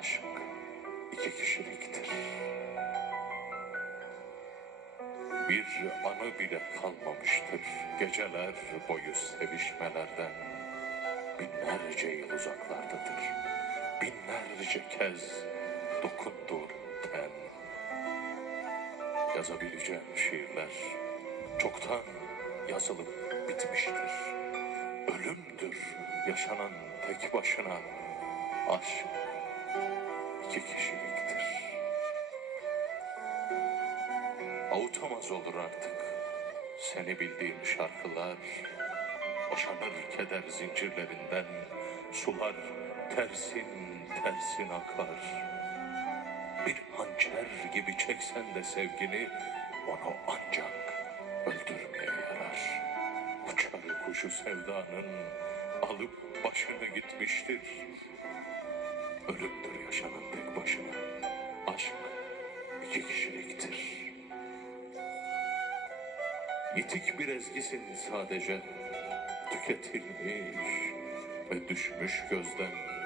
Aşk iki kişiliktir. Bir anı bile kalmamıştır geceler boyu sevişmelerden. Binlerce yıl uzaklardadır, binlerce kez dokunduğun ten. Yazabileceğim şiirler çoktan yazılıp bitmiştir. Ölümdür yaşanan tek başına, aşk iki kişiliktir. Avutamaz olur artık seni bildiğim şarkılar. Boşanır keder zincirlerinden, sular tersin tersin akar. Bir hançer gibi çeksen de sevgini, onu ancak öldürmeye yarar. Uçar kuşu sevdanın alıp başını gitmiştir. Ölümdür yaşanan tek başına, aşk iki kişiliktir. Yitik bir ezgisin sadece, tüketilmiş ve düşmüş gözden.